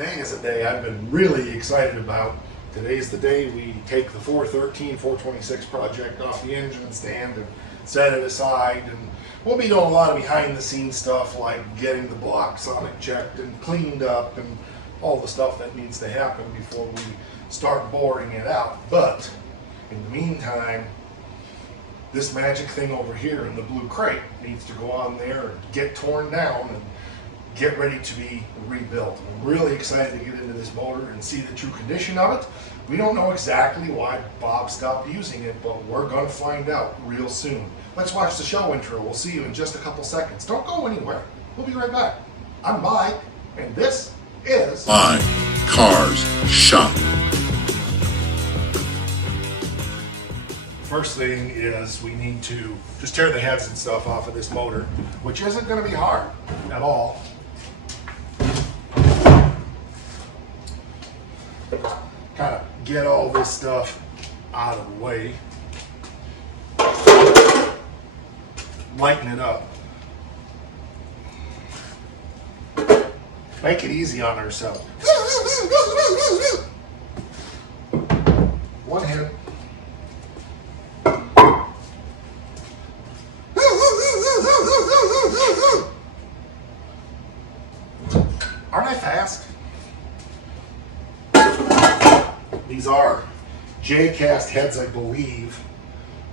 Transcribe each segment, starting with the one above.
Today is a day I've been really excited about. Today's the day we take the 413, 426 project off the engine stand and set it aside, and we'll be doing a lot of behind the scenes stuff like getting the blocks on it checked and cleaned up and all the stuff that needs to happen before we start boring it out. But in the meantime, this magic thing over here in the blue crate needs to go on there and get torn down and get ready to be rebuilt. I'm really excited to get into this motor and see the true condition of it. We don't know exactly why Bob stopped using it, but we're going to find out real soon. Let's watch the show intro. We'll see you in just a couple seconds. Don't go anywhere. We'll be right back. I'm Mike, and this is My Cars Shop. First thing is we need to just tear the heads and stuff off of this motor, which isn't going to be hard at all. Kind of get all this stuff out of the way. Lighten it up. Make it easy on ourselves. One head. Aren't I fast? These are J-cast heads, I believe,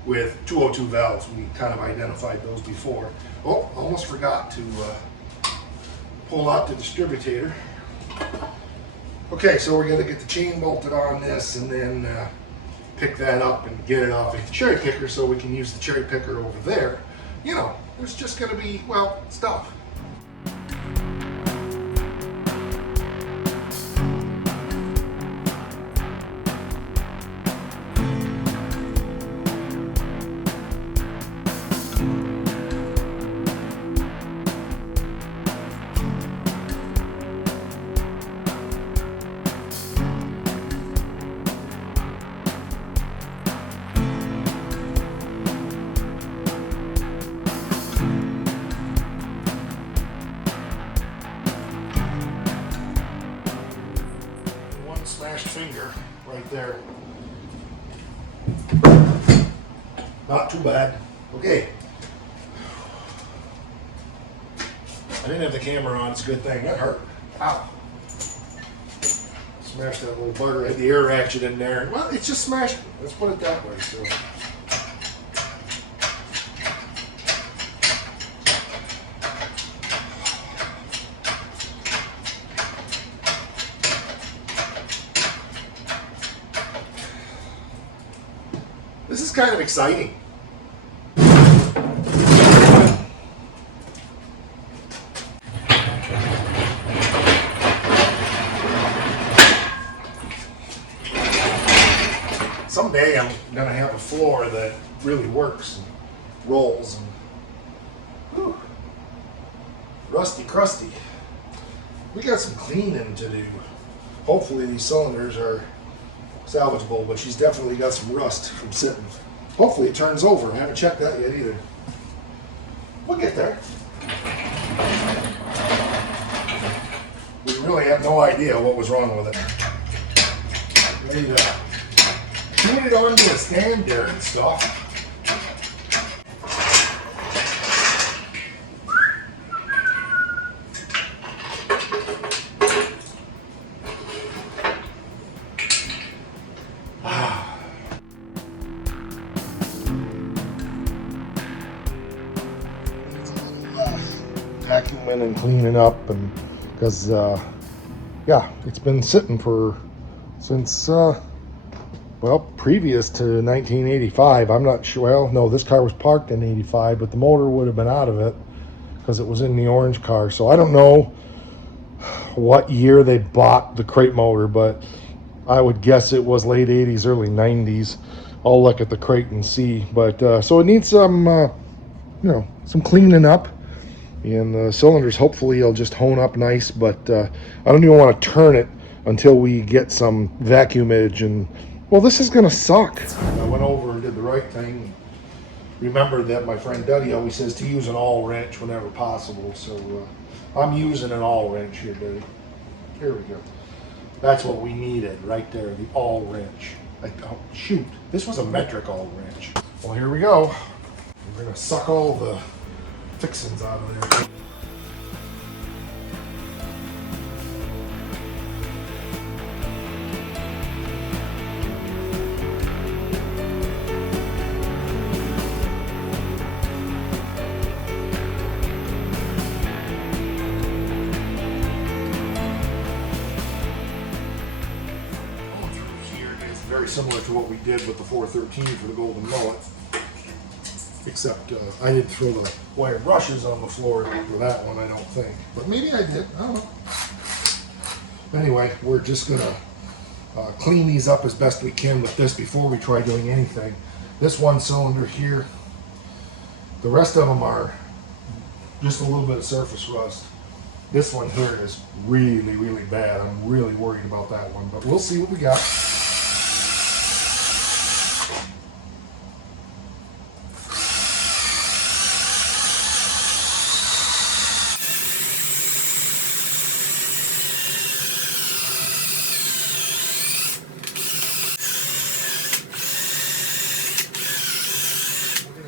with 202 valves. We kind of identified those before. Oh, almost forgot to pull out the distributor. Okay, so we're going to get the chain bolted on this and then pick that up and get it off a cherry picker so we can use the cherry picker over there. You know, there's just going to be, well, stuff. Smashed finger right there. Not too bad. Okay. I didn't have the camera on, it's a good thing. That hurt. Ow. Smashed that little bugger, had the air ratchet in there. Well, it's just smashed. Let's put it that way. So. This is kind of exciting. Someday I'm gonna have a floor that really works and rolls and whew, rusty crusty. We got some cleaning to do. Hopefully these cylinders are salvageable, but she's definitely got some rust from sitting. Hopefully it turns over. I haven't checked that yet either. We'll get there. We really have no idea what was wrong with it. Ready to tune it onto a stand there and stuff. Vacuuming and cleaning up, and because yeah, it's been sitting since well, previous to 1985. I'm not sure. Well, no, this car was parked in 85, but the motor would have been out of it because it was in the orange car. So I don't know what year they bought the crate motor, but I would guess it was late 80s, early 90s. I'll look at the crate and see. But so it needs some you know, some cleaning up. And the cylinders hopefully will just hone up nice, but I don't even want to turn it until we get some vacuumage. And well, this is gonna suck. I went over and did the right thing. Remember that my friend Duddy always says to use an awl wrench whenever possible, so I'm using an awl wrench here, Duddy. Here we go. That's what we needed right there, the all wrench. Like, oh, shoot, this was a metric all wrench. Well, here we go. We're gonna suck all the fixings out of there. Very similar to what we did with the 413 for the golden mullet, except I didn't throw the wire brushes on the floor for that one, I don't think. But maybe I did, I don't know. Anyway, we're just gonna clean these up as best we can with this before we try doing anything. This one cylinder here, the rest of them are just a little bit of surface rust. This one here is really, really bad. I'm really worried about that one, but we'll see what we got.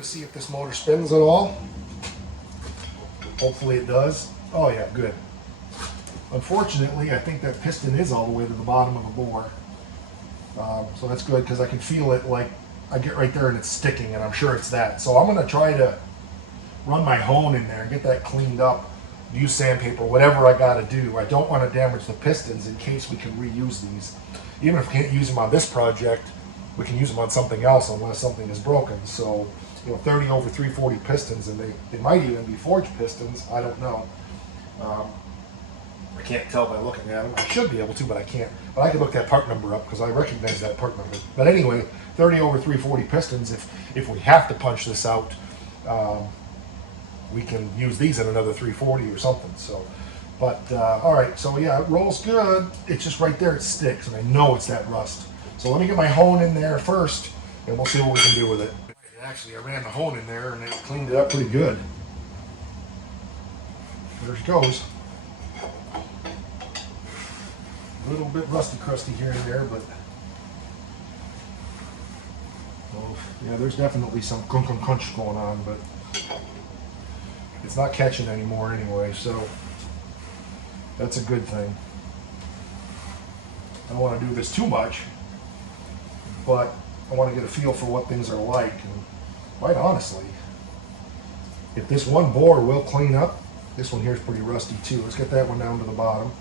See if this motor spins at all. Hopefully it does. Oh yeah, good. Unfortunately, I think that piston is all the way to the bottom of the bore. So that's good because I can feel it, like I get right there and it's sticking, and I'm sure it's that. So I'm going to try to run my hone in there and get that cleaned up, use sandpaper, whatever I got to do. I don't want to damage the pistons in case we can reuse these. Even if we can't use them on this project, we can use them on something else unless something is broken. So, you know, 30 over 340 pistons, and they might even be forged pistons. I don't know. I can't tell by looking at them. I should be able to, but I can't. But I can look that part number up because I recognize that part number. But anyway, 30 over 340 pistons. If we have to punch this out, we can use these in another 340 or something. So, but all right. So yeah, it rolls good. It's just right there. It sticks, and I know it's that rust. So let me get my hone in there first, and we'll see what we can do with it. Actually, I ran the hone in there, and it cleaned it up pretty good. There she goes. A little bit rusty crusty here and there, but oh, yeah, there's definitely some crunch crunch going on, but it's not catching anymore anyway, so that's a good thing. I don't want to do this too much, but I want to get a feel for what things are like. And quite honestly, if this one bore will clean up, this one here is pretty rusty too. Let's get that one down to the bottom.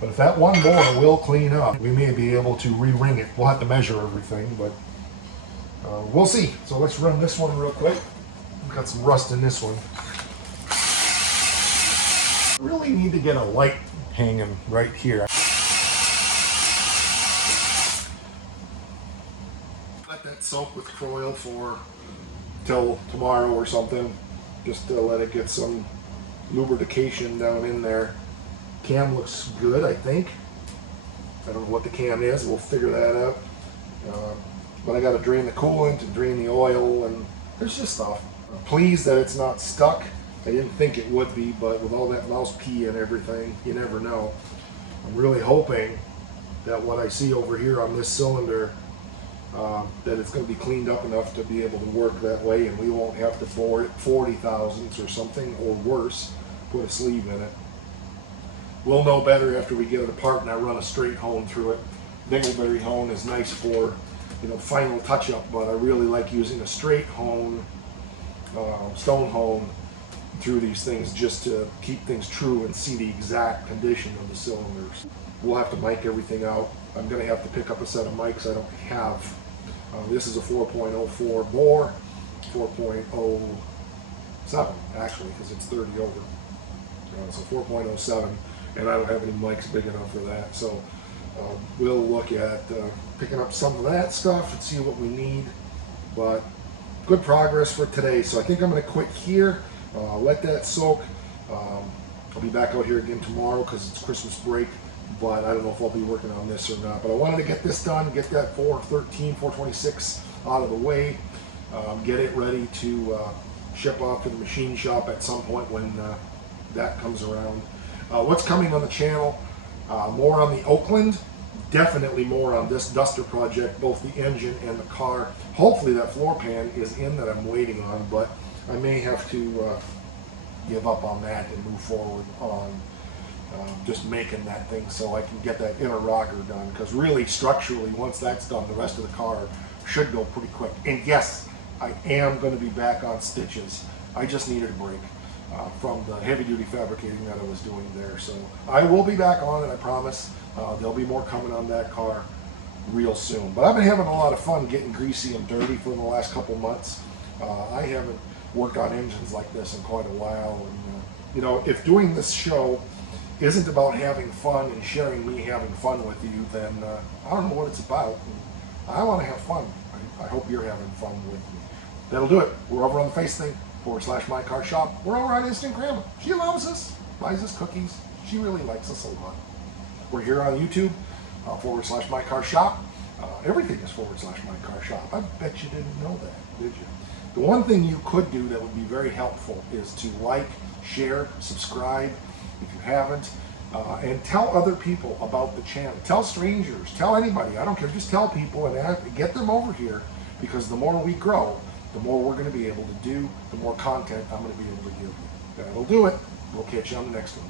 But if that one bore will clean up, we may be able to re-ring it. We'll have to measure everything, but we'll see. So let's run this one real quick. We've got some rust in this one. Really need to get a light hanging right here. Let that soak with oil for till tomorrow or something, just to let it get some lubrication down in there. Cam looks good, I think. I don't know what the cam is. We'll figure that out. But I got to drain the coolant and drain the oil, and there's just stuff. I'm pleased that it's not stuck. I didn't think it would be, but with all that mouse pee and everything, you never know. I'm really hoping that what I see over here on this cylinder, that it's going to be cleaned up enough to be able to work that way, and we won't have to bore it 40 thousandths or something, or worse, put a sleeve in it. We'll know better after we get it apart and I run a straight hone through it. Dingleberry hone is nice for, you know, final touch-up, but I really like using a straight hone, stone hone, through these things just to keep things true and see the exact condition of the cylinders. We'll have to mic everything out. I'm going to have to pick up a set of mics I don't have. This is a 4.04 bore, 4.07 actually, because it's 30 over. So 4.07, and I don't have any mics big enough for that. So we'll look at picking up some of that stuff and see what we need. But good progress for today. So I think I'm going to quit here. Let that soak. I'll be back out here again tomorrow because it's Christmas break, but I don't know if I'll be working on this or not. But I wanted to get this done, get that 413, 426 out of the way, get it ready to ship off to the machine shop at some point when that comes around. What's coming on the channel? More on the Oakland, definitely more on this Duster project, both the engine and the car. Hopefully that floor pan is in that I'm waiting on, but I may have to give up on that and move forward on just making that thing so I can get that inner rocker done, because really structurally once that's done the rest of the car should go pretty quick. And yes, I am going to be back on stitches. I just needed a break from the heavy duty fabricating that I was doing there, so I will be back on it, I promise. There'll be more coming on that car real soon, but I've been having a lot of fun getting greasy and dirty for the last couple months. I haven't worked on engines like this in quite a while, and you know, if doing this show isn't about having fun and sharing me having fun with you, then I don't know what it's about. I want to have fun. I hope you're having fun with me. That'll do it. We're over on the face thing /My Car Shop. We're over on Instant Grandma. She loves us, buys us cookies. She really likes us a lot. We're here on YouTube /My Car Shop. Everything is /My Car Shop. I bet you didn't know that, did you? The one thing you could do that would be very helpful is to like, share, subscribe if you haven't, and tell other people about the channel. Tell strangers, tell anybody, I don't care, just tell people and get them over here, because the more we grow, the more we're going to be able to do, the more content I'm going to be able to give you. That'll do it. We'll catch you on the next one.